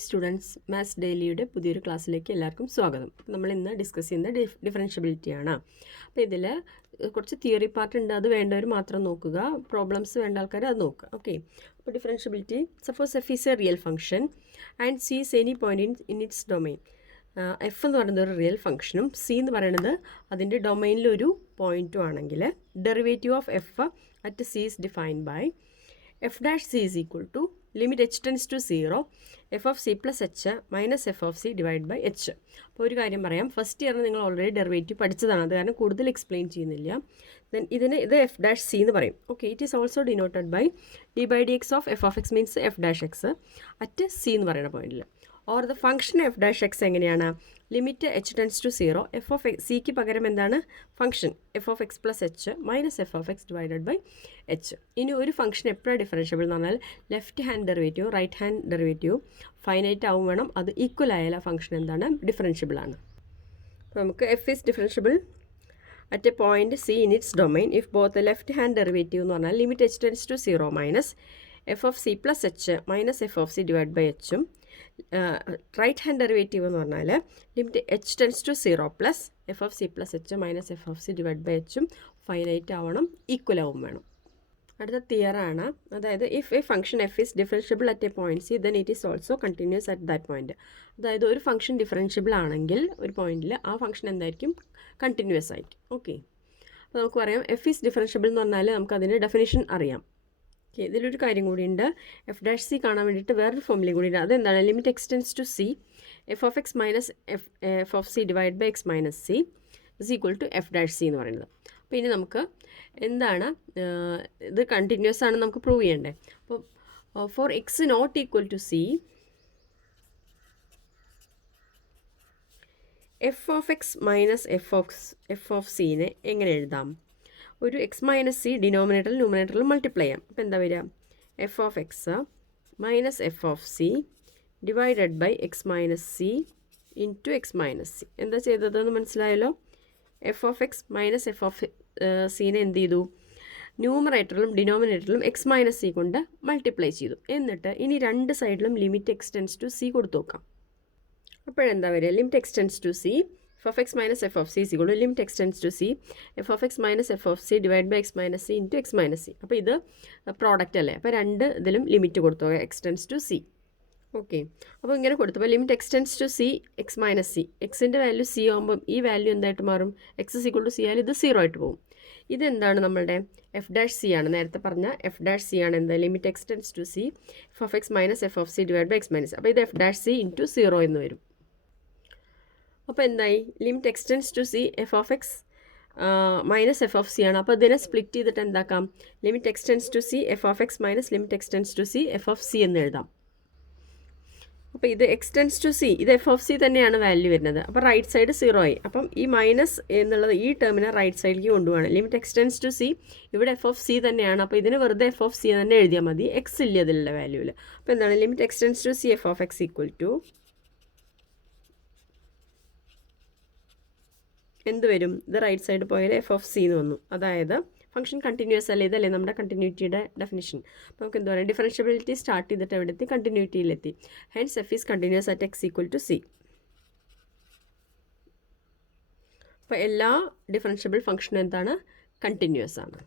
Students maths ഡെയിലിയുടെ പുതിയൊരു ക്ലാസ്സിലേക്ക് എല്ലാവർക്കും സ്വാഗതം. നമ്മൾ ഇന്ന് ഡിസ്കസ് ചെയ്യുന്ന ഡിഫറൻഷ്യബിലിറ്റിയാണ്. അപ്പോൾ ഇതിൽ കുറച്ച് തിയറി പാർട്ട് ഉണ്ട്, അത് വേണ്ടവർ മാത്രം നോക്കുക, പ്രോബ്ലംസ് വേണ്ട ആൾക്കാർ അത് നോക്കുക. ഓക്കെ, അപ്പോൾ differentiability, suppose F is A real function and C is any point in its domain. F എന്ന് പറയുന്നത് ഒരു റിയൽ ഫംഗ്ഷനും സി എന്ന് പറയുന്നത് അതിൻ്റെ ഡൊമൈനിലൊരു പോയിൻറ്റും ആണെങ്കിൽ derivative of f at c is defined by f dash c is equal to limit h tends to 0 f of c plus h minus f of c divided by h. അപ്പോൾ ഒരു കാര്യം പറയാം, ഫസ്റ്റ് ഇയറിന് നിങ്ങൾ already derivative പഠിച്ചതാണ്, അത് കാരണം കൂടുതൽ explain ചെയ്യുന്നില്ല. ദെൻ ഇത് എഫ് ഡാഷ് സി എന്ന് പറയും. Okay, it is also denoted by d by d x of f of x means f dash x at c എന്ന് പറയുന്ന പോയിന്റിൽ. Or the function f dash x എങ്ങനെയാണ്? Limit h tends to 0 f of സിക്ക് പകരം എന്താണ് function f of x plus h minus f of x divided by h. ഇനി ഒരു function എപ്പോഴാണ് ഡിഫറൻഷ്യബിൾ എന്ന് പറഞ്ഞാൽ left hand derivative right hand derivative finite ആവും വേണം, അത് ഈക്വൽ ആയാൽ ആ ഫംഗ്ഷൻ എന്താണ് ഡിഫറൻഷ്യബിൾ ആണ്. അപ്പോൾ നമുക്ക് f is differentiable at a point c in its domain if both left hand derivative എന്ന് പറഞ്ഞാൽ limit h tends to 0 minus f of c plus h minus f of c divide by എച്ചും right hand derivative എന്ന് പറഞ്ഞാൽ limit h tends to 0 plus f of c plus h minus f of c divide by എച്ചും finite ആവണം, equal ആവും വേണം. അടുത്ത തിയറാണ്, അതായത് if A function F is differentiable at a point C then it is also continuous at that point. അതായത് ഒരു function differentiable ആണെങ്കിൽ ഒരു പോയിന്റിൽ ആ ഫംഗ്ഷൻ എന്തായിരിക്കും കണ്ടിന്യൂസ് ആയിരിക്കും. ഓക്കെ, അപ്പോൾ നമുക്ക് പറയാം എഫ് ഈസ് ഡിഫറൻഷ്യബിൾ എന്ന് പറഞ്ഞാൽ നമുക്ക് അതിൻ്റെ ഡെഫിനേഷൻ അറിയാം. ഓക്കെ, ഇതിലൊരു കാര്യം കൂടിയുണ്ട്, എഫ് ഡാഷ് സി കാണാൻ വേണ്ടിയിട്ട് വേറൊരു ഫോമിലും കൂടിയുണ്ട്. അതെന്താണ്? Limit x tends to c f of x minus f of c divide by x minus c is equal to f dash c എന്ന് പറയുന്നത്. അപ്പോൾ ഇനി നമുക്ക് എന്താണ് ഇത് കണ്ടിന്യൂസ് ആണ് നമുക്ക് പ്രൂവ് ചെയ്യണ്ടേ. അപ്പോൾ for x not equal to c f of x minus f of സീനെ എങ്ങനെ എഴുതാം? ഒരു എക്സ് മൈനസ് സി ഡിനോമിനേറ്ററിൽ ന്യൂമിനേറ്ററിൽ മൾട്ടിപ്ലൈ ചെയ്യാം. അപ്പോൾ എന്താ വരിക? F of x minus f of c divided by x minus c into x minus c. എന്താ ചെയ്തതെന്ന് മനസ്സിലായല്ലോ? F of x minus f of സീനെ എന്ത് ചെയ്തു? ന്യൂമറേറ്ററിലും ഡിനോമിനേറ്ററിലും എക്സ് മൈനസ് സി കൊണ്ട് മൾട്ടിപ്ലൈ ചെയ്തു. എന്നിട്ട് ഇനി രണ്ട് സൈഡിലും limit x tends to c കൊടുത്തു നോക്കാം. അപ്പോഴെന്താ വരിക? Limit x tends to c f of x minus f of c is equal to limit x tends to c f of x minus f of c divided by x minus c into x minus c. അപ്പോൾ ഇത് product അല്ലേ, അപ്പോൾ രണ്ട് ഇതിലും limit കൊടുത്തു x tends to c. Okay, അപ്പോൾ ഇങ്ങനെ കൊടുത്തപ്പോൾ limit x tends to c x minus c, എക്സിൻ്റെ വാല്യൂ സി ആകുമ്പോൾ ഈ വാല്യൂ എന്തായിട്ട് മാറും? X is equal to c ആയാലും ഇത് 0 ആയിട്ട് പോകും. ഇതെന്താണ്? നമ്മളുടെ എഫ് ഡാഷ് സി ആണ്, നേരത്തെ പറഞ്ഞ എഫ് ഡാഷ് സി ആണ്. എന്താ? Limit x tends to c f of x minus f of c divide by x minus. അപ്പോൾ ഇത് എഫ് ഡാഷ് സി ഇൻറ്റു 0 എന്ന് വരും. അപ്പോൾ എന്തായി? Limit x tends to c f of x minus f of c ആണ്. അപ്പോൾ ഇതിനെ split ചെയ്തിട്ട് എന്താക്കാം? Limit x tends to c f of x minus limit x tends to c f of c എന്ന് എഴുതാം. അപ്പോൾ ഇത് എക്സ് ടെൻസ് ടു സി, ഇത് എഫ് ഓഫ് സി തന്നെയാണ് വാല്യൂ വരുന്നത്. അപ്പോൾ റൈറ്റ് സൈഡ് 0 ആയി. അപ്പം ഈ മൈനസ് എന്നുള്ളത് ഈ ടേമിനെ റൈറ്റ് സൈഡിലേക്ക് കൊണ്ടുപോകണം. Limit x tends to c, ഇവിടെ എഫ് ഓഫ് സി തന്നെയാണ്, അപ്പോൾ ഇതിന് വെറുതെ എഫ് ഓഫ് സി തന്നെ എഴുതിയാൽ മതി, എക്സ് ഇല്ല അതിലുള്ള വാല്യൂവിൽ. അപ്പോൾ എന്താണ്? Limit x tends to c f of x equal to എന്ത് വരും? ഇത് റൈറ്റ് സൈഡ് പോയാൽ എഫ് ഓഫ് സി എന്ന് വന്നു. അതായത് ഫംഗ്ഷൻ കണ്ടിന്യൂസ് അല്ലേ, ഇതല്ലേ നമ്മുടെ കണ്ടിന്യൂറ്റിയുടെ ഡെഫിനിഷൻ. അപ്പോൾ നമുക്ക് എന്താ പറയുക? ഡിഫറൻഷ്യബിലിറ്റി സ്റ്റാർട്ട് ചെയ്തിട്ട് എവിടെത്തി? കണ്ടിന്യൂറ്റിയിലെത്തി. Hence f is continuous at x equal to c. അപ്പോൾ എല്ലാ ഡിഫറൻഷ്യബിൾ ഫംഗ്ഷനും എന്താണ്? കണ്ടിന്യൂസ് ആണ്.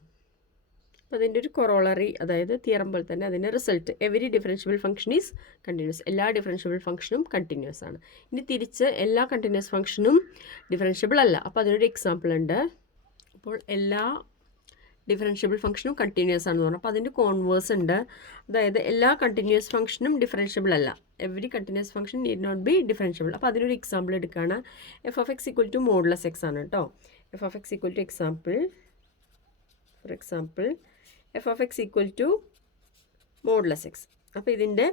അപ്പോൾ അതിൻ്റെ ഒരു കൊറോളറി, അതായത് തിയറം പോലെ തന്നെ അതിൻ്റെ result every differentiable function is continuous. എല്ലാ ഡിഫറൻഷ്യബിൾ ഫംഗ്ഷനും കണ്ടിന്യൂസ് ആണ്. ഇനി തിരിച്ച് എല്ലാ കണ്ടിന്യൂസ് ഫംഗ്ഷനും ഡിഫറൻഷ്യബിൾ അല്ല. അപ്പോൾ അതിനൊരു എക്സാമ്പിൾ ഉണ്ട്. അപ്പോൾ എല്ലാ ഡിഫറൻഷ്യബിൾ ഫംഗ്ഷനും കണ്ടിന്യൂസ് ആണെന്ന് പറഞ്ഞു. അപ്പോൾ അതിൻ്റെ കോൺവേഴ്സ് ഉണ്ട്, അതായത് എല്ലാ കണ്ടിന്യൂസ് ഫംഗ്ഷനും ഡിഫറൻഷ്യബിൾ അല്ല. Every continuous function need not be differentiable. അപ്പോൾ അതിനൊരു എക്സാമ്പിൾ എടുക്കുകയാണ്. F of x equal to modulus x ആണ് കേട്ടോ. F of x equal to for example f of x equal to modulus x. അപ്പോൾ ഇതിൻ്റെ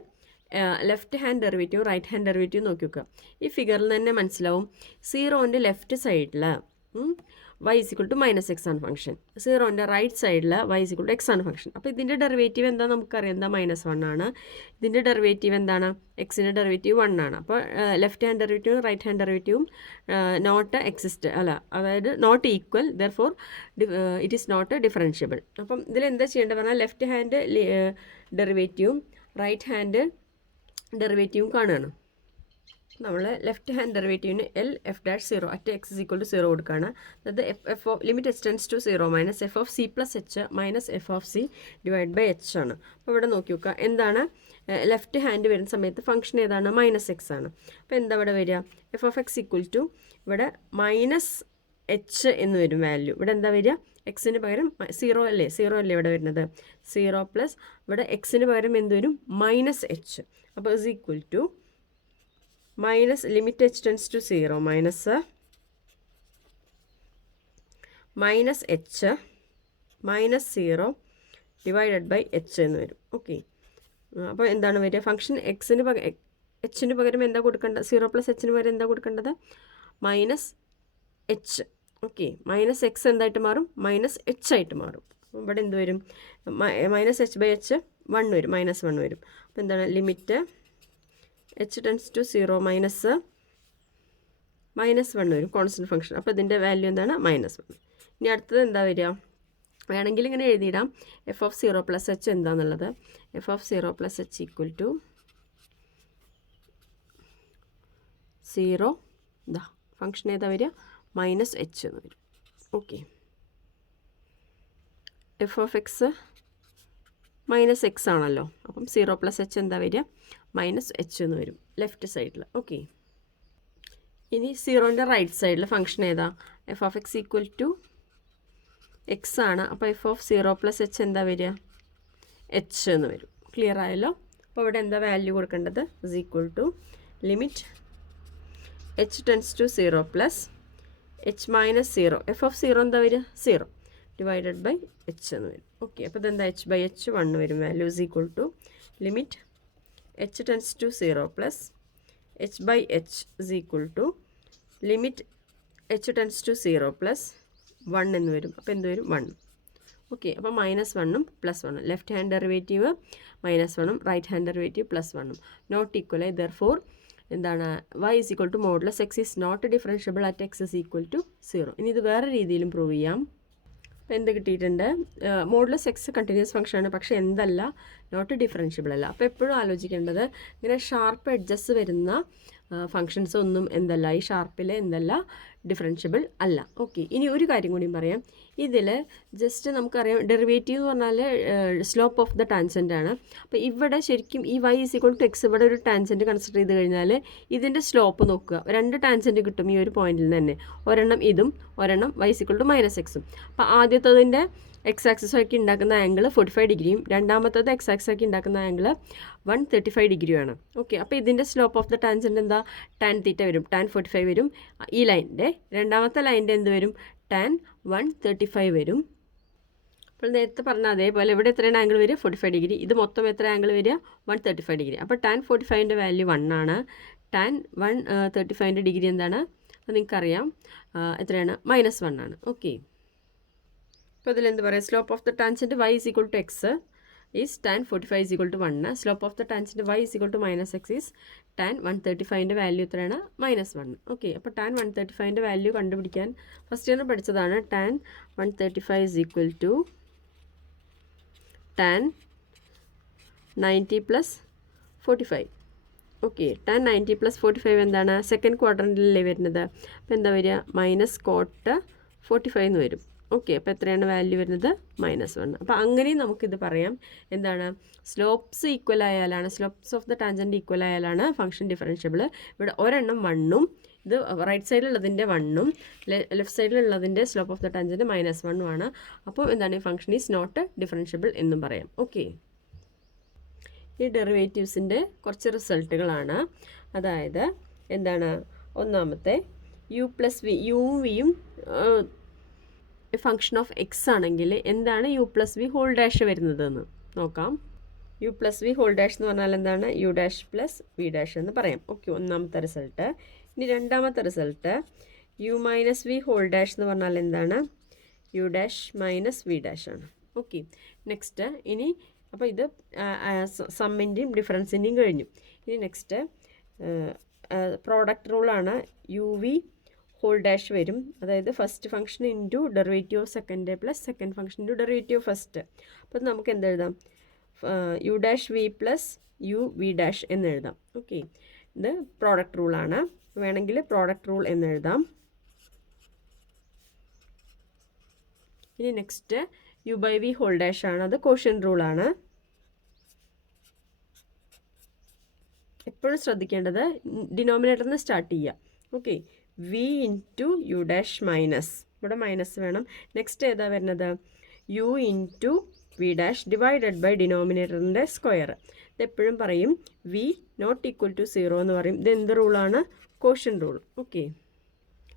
left hand derivative right hand derivative നോക്കി നോക്കുക. ഈ ഫിഗറിൽ തന്നെ മനസ്സിലാവും 0ൻ്റെ ലെഫ്റ്റ് സൈഡിൽ y is equal to minus x ആണ് ഫംഗ്ഷൻ, 0ൻ്റെ റൈറ്റ് സൈഡിൽ y is equal to X ആണ് ഫംഗ്ഷൻ. അപ്പോൾ ഇതിൻ്റെ ഡെറിവേറ്റീവ് എന്താ നമുക്കറിയാം? എന്താ? -1 ആണ്. ഇതിൻ്റെ ഡെറിവേറ്റീവ് എന്താണ്? എക്സിൻ്റെ ഡെറിവേറ്റീവ് 1 ആണ്. അപ്പോൾ ലെഫ്റ്റ് ഹാൻഡ് ഡെറിവേറ്റീവും റൈറ്റ് ഹാൻഡ് ഡെറിവേറ്റീവും നോട്ട് എക്സിസ്റ്റ് അല്ല, അതായത് not equal, therefore it is not differentiable. അപ്പം ഇതിലെന്താ ചെയ്യേണ്ടത് പറഞ്ഞാൽ ലെഫ്റ്റ് ഹാൻഡ് ഡെറിവേറ്റീവും റൈറ്റ് ഹാൻഡ് ഡെറിവേറ്റീവും കാണുകയാണ്. നമ്മൾ ലെഫ്റ്റ് ഹാൻഡ് ഡെറിവേറ്റീവിന് l f dash 0 at x is equal to 0 കൊടുക്കുകയാണ്. അതായത് f of limit h tends to 0 minus f of c plus h minus f of c divide by h ആണ്. അപ്പോൾ ഇവിടെ നോക്കി നോക്കുക, എന്താണ് ലെഫ്റ്റ് ഹാൻഡ് വരുന്ന സമയത്ത് ഫംഗ്ഷൻ ഏതാണ്? മൈനസ് എക്സ് ആണ്. അപ്പോൾ എന്താ ഇവിടെ വരിക? F of x equal to ഇവിടെ മൈനസ് എച്ച് എന്ന് വരും വാല്യൂ. ഇവിടെ എന്താ വരിക? എക്സിന് പകരം 0 അല്ലേ, 0 അല്ലേ ഇവിടെ വരുന്നത്? 0 പ്ലസ് ഇവിടെ എക്സിന് പകരം എന്ത് വരും? Minus h. അപ്പോൾ is equal to minus limit h tends to 0 minus h minus 0 divided by h എന്ന് വരും. ഓക്കെ, അപ്പോൾ എന്താണ് വരിക? ഫംഗ്ഷൻ എക്സിന് പകരം എച്ചിന് പകരം എന്താ കൊടുക്കേണ്ടത്? 0 പ്ലസ് എച്ചിന് പകരം എന്താ കൊടുക്കേണ്ടത്? Minus H. Okay, minus X എന്തായിട്ട് മാറും? മൈനസ് എച്ച് ആയിട്ട് മാറും. ഇവിടെ എന്ത് വരും? മൈനസ് എച്ച് ബൈ എച്ച് 1 വരും, മൈനസ് 1 വരും. അപ്പോൾ എന്താണ് limit h tends to 0 minus 1 വരും, കോൺസ്റ്റൻറ്റ് ഫംഗ്ഷൻ. അപ്പോൾ ഇതിൻ്റെ വാല്യൂ എന്താണ്? -1. ഇനി അടുത്തത് എന്താ വരിക? വേണമെങ്കിൽ ഇങ്ങനെ എഴുതിയിടാം, എഫ് ഓഫ് 0 പ്ലസ് എച്ച് എന്താണെന്നുള്ളത്. F of 0 plus h equal to 0 ഇതാ ഫംഗ്ഷൻ ഏതാ വരിക? മൈനസ് എച്ച് എന്ന് വരും. Okay, f of x minus x ആണല്ലോ, അപ്പം 0 പ്ലസ് എച്ച് എന്താ വരിക? മൈനസ് എച്ച് എന്ന് വരും ലെഫ്റ്റ് സൈഡിൽ. ഓക്കെ, ഇനി 0ൻ്റെ റൈറ്റ് സൈഡിൽ ഫംഗ്ഷൻ ഏതാ? F of x equal to x ആണ്. അപ്പോൾ എഫ് ഓഫ് 0 പ്ലസ് എച്ച് എന്താ വരിക? എച്ച് എന്ന് വരും. ക്ലിയർ ആയല്ലോ? അപ്പോൾ ഇവിടെ എന്താ വാല്യൂ കൊടുക്കേണ്ടത്? Is equal to limit h tends to 0 plus h minus 0. F of 0 എന്താ വരിക? 0 ഡിവൈഡഡ് ബൈ എച്ച് എന്ന് വരും. ഓക്കെ, അപ്പോൾ ഇതെന്താ? എച്ച് ബൈ എച്ച് 1 വരും. Value is equal to limit h tends to 0 plus h by h is equal to limit h tends to 0 plus 1 എന്ന് വരും. അപ്പോൾ എന്ത് വരും? 1. ഓക്കെ, അപ്പോൾ -1ഉം +1ഉം ലെഫ്റ്റ് ഹാൻഡ് ഡെറിവേറ്റീവ് -1ഉം റൈറ്റ് ഹാൻഡ് ഡെറിവേറ്റീവ് +1ഉം നോട്ട് ഈക്വൽ ആയി. ദെർഫോർ എന്താണ്? y is equal to modulus x is not differentiable at x is equal to 0. ഇനി ഇത് വേറെ രീതിയിലും പ്രൂവ് ചെയ്യാം. അപ്പോൾ എന്ത് കിട്ടിയിട്ടുണ്ട്? മോഡുലസ് എക്സ് കണ്ടിന്യൂസ് ഫംഗ്ഷനാണ്, പക്ഷേ എന്തല്ല? നോട്ട് ഡിഫറൻഷ്യബിൾ അല്ല. അപ്പോൾ എപ്പോഴും ആലോചിക്കേണ്ടത് ഇങ്ങനെ ഷാർപ്പ് എഡ്ജസ് വരുന്ന ഫങ്ഷൻസ് ഒന്നും എന്തല്ല, ഈ ഷാർപ്പിൽ എന്തല്ല, ഡിഫറൻഷ്യബിൾ അല്ല. ഓക്കെ, ഇനി ഒരു കാര്യം കൂടിയും പറയാം. ഇതിൽ ജസ്റ്റ് നമുക്കറിയാം ഡെറിവേറ്റീവ് എന്ന് പറഞ്ഞാൽ സ്ലോപ്പ് ഓഫ് ദ ടാൻജൻ്റ് ആണ്. അപ്പോൾ ഇവിടെ ശരിക്കും ഈ y is equal to x, ഇവിടെ ഒരു ടാൻജൻറ്റ് കൺസിഡർ ചെയ്ത് കഴിഞ്ഞാൽ ഇതിൻ്റെ സ്ലോപ്പ് നോക്കുക. 2 ടാൻജൻറ്റ് കിട്ടും ഈ ഒരു പോയിന്റിൽ നിന്ന് തന്നെ. ഒരെണ്ണം ഇതും ഒരെണ്ണം y ഈസ് ഈക്വൽ ടു -എക്സും. അപ്പോൾ ആദ്യത്തതിൻ്റെ എക്സ് ആക്സിസ് ആക്കി ഉണ്ടാക്കുന്ന ആംഗിൾ 45 ഡിഗ്രിയും രണ്ടാമത്തത് എക്സ് ആക്സിസ് ആക്കി ഉണ്ടാക്കുന്ന ആംഗിൾ 135 ഡിഗ്രിയുമാണ്. ഓക്കെ, അപ്പോൾ ഇതിൻ്റെ സ്ലോപ്പ് ഓഫ് ദ ടാൻജൻറ്റ് എന്താ? tan θ വരും, tan 45 വരും. ഈ ലൈനിൻ്റെ രണ്ടാമത്തെ ലൈനിൻ്റെ എന്ത് വരും? tan 135 വരും. അപ്പോൾ നേരത്തെ പറഞ്ഞ അതേപോലെ ഇവിടെ എത്രയാണ് ആംഗിൾ വരിക? 45 ഡിഗ്രി. ഇത് മൊത്തം എത്ര ആംഗിൾ വരിക? 135 ഡിഗ്രി. അപ്പോൾ tan 45ൻ്റെ വാല്യൂ 1 ആണ്. tan 135ൻ്റെ ഡിഗ്രി എന്താണ്? അപ്പോൾ നിങ്ങൾക്കറിയാം എത്രയാണ്? -1 ആണ്. ഓക്കെ, അപ്പോൾ ഇതിൽ എന്ത് പറയാം? Slope of the tangent y is equal to x is tan 45 is equal to 1. Slope of the tangent y is equal to -x is tan 135ൻ്റെ വാല്യൂ എത്രയാണ്? -1. ഓക്കെ, അപ്പോൾ tan 135ൻ്റെ വാല്യൂ കണ്ടുപിടിക്കാൻ ഫസ്റ്റ് ആണ് പഠിച്ചതാണ്. tan 135 is equal to tan 90 plus 45. Okay, tan 90 plus 45 എന്താണ്? Second ക്വാഡ്രൻറ്റിലല്ലേ വരുന്നത്. അപ്പോൾ എന്താ വരിക? -cot 45 എന്ന് വരും. ഓക്കെ, അപ്പോൾ എത്രയാണ് വാല്യൂ വരുന്നത്? -1. അപ്പോൾ അങ്ങനെയും നമുക്കിത് പറയാം. എന്താണ്? സ്ലോപ്സ് ഈക്വൽ ആയാലാണ്, slopes of the tangent equal ആയാലാണ് ഫംഗ്ഷൻ ഡിഫറൻഷ്യബിൾ. ഇവിടെ ഒരെണ്ണം 1ഉം ഇത് റൈറ്റ് സൈഡിലുള്ളതിൻ്റെ 1ഉം ലെഫ്റ്റ് സൈഡിലുള്ളതിൻ്റെ സ്ലോപ്പ് ഓഫ് ദ ടാൻജൻറ്റ് -1ഉം ആണ്. അപ്പോൾ എന്താണ്? ഈ ഫംഗ്ഷൻ ഈസ് നോട്ട് ഡിഫറൻഷ്യബിൾ എന്നും പറയാം. ഓക്കെ, ഈ ഡെറിവേറ്റീവ്സിൻ്റെ കുറച്ച് റിസൾട്ടുകളാണ്. അതായത് എന്താണ്? ഒന്നാമത്തെ u പ്ലസ് വി, യുവും വിയും ഫംഗ്ഷൻ ഓഫ് എക്സ് ആണെങ്കിൽ എന്താണ് u plus v whole dash വരുന്നതെന്ന് നോക്കാം. u plus v whole dash എന്ന് പറഞ്ഞാൽ എന്താണ്? u dash plus v dash എന്ന് പറയാം. ഓക്കെ, ഒന്നാമത്തെ റിസൾട്ട്. ഇനി രണ്ടാമത്തെ result u minus v whole dash എന്ന് പറഞ്ഞാൽ എന്താണ്? u dash minus v dash ആണ്. ഓക്കെ, നെക്സ്റ്റ് ഇനി അപ്പോൾ ഇത് സമ്മിൻ്റെയും ഡിഫറൻസിൻ്റെയും കഴിഞ്ഞു. ഇനി നെക്സ്റ്റ് പ്രോഡക്റ്റ് റൂളാണ്. യു വി ഹോൾ ഡാഷ് വരും, അതായത് first function into derivative of second plus second function into derivative of first. അപ്പോൾ നമുക്ക് എന്തെഴുതാം? U dash v plus u v dash എന്നെഴുതാം. ഓക്കെ, ഇത് പ്രോഡക്റ്റ് റൂളാണ്. വേണമെങ്കിൽ പ്രോഡക്റ്റ് റൂൾ എന്നെഴുതാം. ഇനി next u by v whole dash ആണ്, അത് കോഷ്യന്റ് റൂളാണ്. എപ്പോഴും ശ്രദ്ധിക്കേണ്ടത് ഡിനോമിനേറ്ററിൽ നിന്ന് സ്റ്റാർട്ട് ചെയ്യുക. Okay, v into u dash minus, ഇവിടെ മൈനസ് വേണം. നെക്സ്റ്റ് ഏതാ വരുന്നത്? U into v dash divided by ഡിനോമിനേറ്ററിൻ്റെ സ്ക്വയർ. ഇതെപ്പോഴും പറയും വി നോട്ട് ഈക്വൽ ടു 0 എന്ന് പറയും. ഇത് എന്ത് റൂളാണ്? Quotient rule. ഓക്കെ,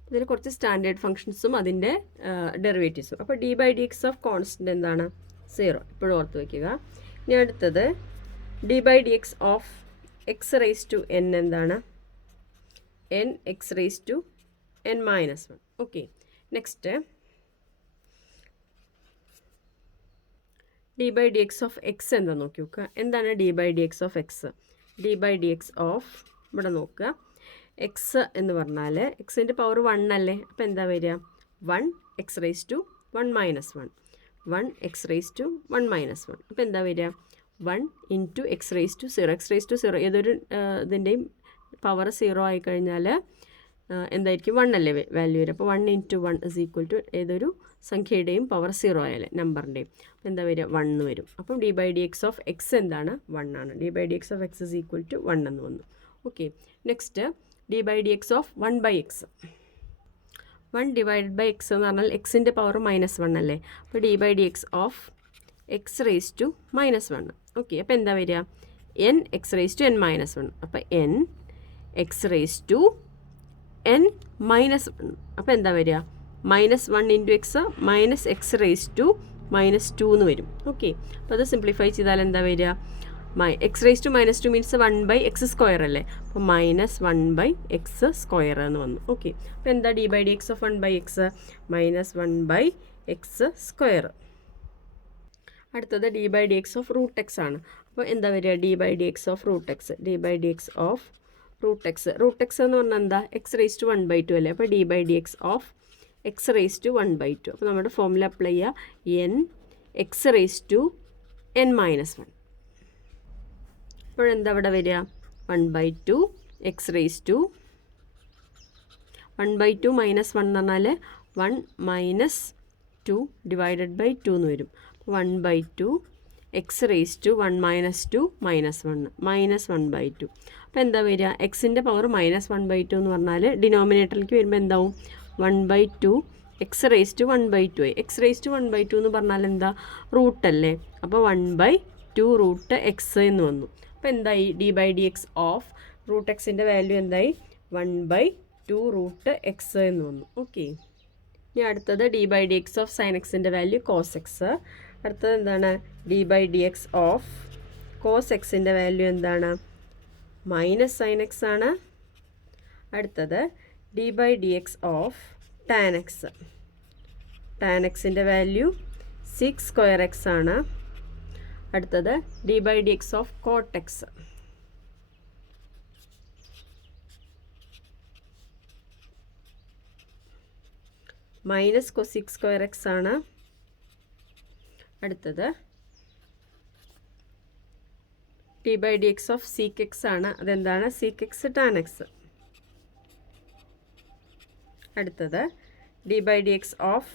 ഇതിൽ കുറച്ച് സ്റ്റാൻഡേർഡ് ഫംഗ്ഷൻസും അതിൻ്റെ ഡെറിവേറ്റീവ്സും. അപ്പോൾ d by d x of constant എന്താണ്? 0. എപ്പോഴും ഓർത്ത് വയ്ക്കുക. ഇനി അടുത്തത് d by d x of x raise to n എന്താണ്? N x raise to n minus 1. Okay, next d by d x of x എന്താ നോക്കി നോക്കുക. എന്താണ് d by d x of x? D by d x of, ഇവിടെ നോക്കുക, X എന്ന് പറഞ്ഞാൽ എക്സിൻ്റെ പവർ 1 അല്ലേ. അപ്പോൾ എന്താ വരിക? 1 x raise to 1 minus 1, 1 x raise to 1 minus 1. അപ്പോൾ എന്താ വരിക? 1 into x raise to 0. X raise to 0 ഏതൊരു ഇതിൻ്റെയും പവർ 0 ആയിക്കഴിഞ്ഞാൽ എന്തായിരിക്കും? 1 അല്ലേ വാല്യൂ വരിക. അപ്പോൾ 1 ഇൻറ്റു 1 ഇസ് ഈക്വൽ ടു ഏതൊരു സംഖ്യയുടെയും പവർ 0 ആയാലേ, നമ്പറിൻ്റെയും. അപ്പോൾ എന്താ വരിക? 1 എന്ന് വരും. അപ്പം d by d x of x എന്താണ്? 1 ആണ്. D by d x of x is equal to 1 എന്ന് വന്നു. Okay, next d by d x of 1 by x. 1 divided by x എന്ന് പറഞ്ഞാൽ എക്സിൻ്റെ പവർ -1 അല്ലേ. അപ്പോൾ d by d x of x raise to -1. Okay, അപ്പോൾ എന്താ വരിക? N x raise to n minus 1. അപ്പോൾ n x raise to n minus 1. അപ്പോൾ എന്താ വരിക? -1 into x minus x raise to -2 എന്ന് വരും. ഓക്കെ, അപ്പോൾ അത് സിംപ്ലിഫൈ ചെയ്താൽ എന്താ വരിക? X raise to -2 means 1 by x square അല്ലേ. അപ്പോൾ -1 ബൈ എക്സ് സ്ക്വയർ എന്ന് വന്നു. ഓക്കെ, അപ്പോൾ എന്താ d by d x of 1 by x? -1 by x square. അടുത്തത് d by d x of root x ആണ്. അപ്പോൾ എന്താ വരിക? D by d x of root x. D by d x of root x. Root x എന്ന് പറഞ്ഞാൽ എന്താ? X raise to 1 by 2 അല്ലേ. അപ്പോൾ d by d x of x raise to 1 by 2. അപ്പോൾ നമ്മുടെ ഫോമുല അപ്ലൈ ചെയ്യുക. N x raise to n minus 1. അപ്പോഴെന്താ ഇവിടെ വരിക? 1 by 2 x raise to 1 by 2 -1 എന്ന് പറഞ്ഞാൽ 1 മൈനസ് 2 ഡിവൈഡഡ് ബൈ 2 എന്ന് വരും. 1 by 2 x raise to 1 minus 2 -1 -1 by 2. അപ്പോൾ എന്താ വരിക? എക്സിൻ്റെ പവർ -1 ബൈ 2 എന്ന് പറഞ്ഞാൽ ഡിനോമിനേറ്ററിലേക്ക് വരുമ്പോൾ എന്താവും? 1 by 2 x raise to 1 by 2 ആയി. എക്സ് റേസ് ടു 1 ബൈ 2 എന്ന് പറഞ്ഞാൽ എന്താ? റൂട്ടല്ലേ. അപ്പോൾ 1 ബൈ 2 റൂട്ട് എക്സ് എന്ന് വന്നു. അപ്പോൾ എന്തായി? D by d x of root എക്സിൻ്റെ വാല്യൂ എന്തായി? 1 ബൈ 2 റൂട്ട് എക്സ് എന്ന് വന്നു. ഓക്കെ, ഇനി അടുത്തത് d by d x of sine എക്സിൻ്റെ വാല്യൂ കോസ് എക്സ്. അടുത്തത് എന്താണ്? D by d x of cos എക്സിൻ്റെ വാല്യൂ എന്താണ്? മൈനസ് സൈൻ എക്സ് ആണ്. അടുത്തത് d by d x of tan x. Tan എക്സിൻ്റെ വാല്യൂ 6 സ്ക്വയർ എക്സ് ആണ്. അടുത്തത് d by d x of cot x. Minus cosec square x ആണ്. അടുത്തത് t by d x of sec x ആണ്. അതെന്താണ്? Sec x tan X. അടുത്തത് d by d x of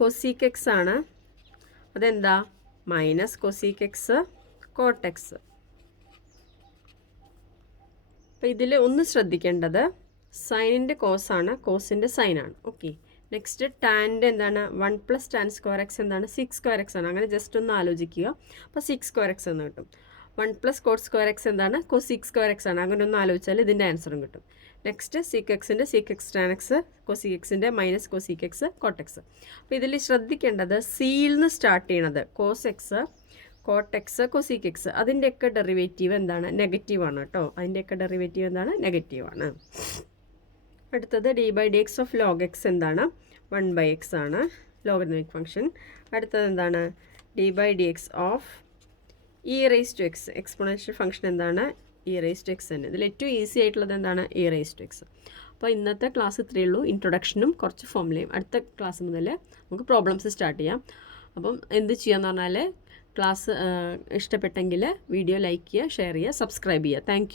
cosec x ആണ്. അതെന്താ? Minus cosec x cot x. അപ്പോൾ ഇതിൽ ഒന്ന് ശ്രദ്ധിക്കേണ്ടത് സൈനിൻ്റെ കോസാണ്, കോസിൻ്റെ സൈനാണ്. ഓക്കെ, നെക്സ്റ്റ് ടാൻ്റെ എന്താണ്? 1 പ്ലസ് ടാൻ സ്ക്വയർ എക്സ് എന്താണ്? 6 സ്ക്വയർ എക്സ് ആണ്. അങ്ങനെ ജസ്റ്റ് ഒന്ന് ആലോചിക്കുക. അപ്പോൾ 6 സ്ക്വയർ എക്സ് എന്ന് കിട്ടും. 1 പ്ലസ് കോട്ട് സ്ക്വയർ എക്സ് എന്താണ്? കൊസിക് സ്ക്വയർ എക്സ് ആണ്. അങ്ങനെ ഒന്ന് ആലോചിച്ചാൽ ഇതിൻ്റെ ആൻസറും കിട്ടും. നെക്സ്റ്റ് സീക്ക് എക്സിൻ്റെ sec x tan x, cosec എക്സിൻ്റെ minus cosec x cot x. അപ്പോൾ ഇതിൽ ശ്രദ്ധിക്കേണ്ടത് സിയിൽ നിന്ന് സ്റ്റാർട്ട് ചെയ്യണത് cos x, cot x, cosec x, അതിൻ്റെയൊക്കെ ഡെറിവേറ്റീവ് എന്താണ്? നെഗറ്റീവാണ് കേട്ടോ. അതിൻ്റെയൊക്കെ ഡെറിവേറ്റീവ് എന്താണ്? നെഗറ്റീവാണ്. അടുത്തത് d by d x of log x എന്താണ്? 1 ബൈ എക്സ് ആണ്, ലോഗരിതമിക് ഫംഗ്ഷൻ. അടുത്തത് എന്താണ്? D by d x of e raise to x. Exponential function എന്താണ്? ഇ റേസ് ടു എക്സ് തന്നെ. ഇതിൽ ഏറ്റവും ഈസി ആയിട്ടുള്ളത് എന്താണ്? E raise to x. അപ്പോൾ ഇന്നത്തെ ക്ലാസ് ഇത്രയേ ഉള്ളൂ. ഇൻട്രൊഡക്ഷനും കുറച്ച് ഫോമുലയും. അടുത്ത ക്ലാസ് മുതൽ നമുക്ക് പ്രോബ്ലംസ് സ്റ്റാർട്ട് ചെയ്യാം. അപ്പം എന്ത് ചെയ്യാന്ന് പറഞ്ഞാൽ ക്ലാസ് ഇഷ്ടപ്പെട്ടെങ്കിൽ വീഡിയോ ലൈക്ക് ചെയ്യുക, ഷെയർ ചെയ്യുക, സബ്സ്ക്രൈബ് ചെയ്യുക. താങ്ക്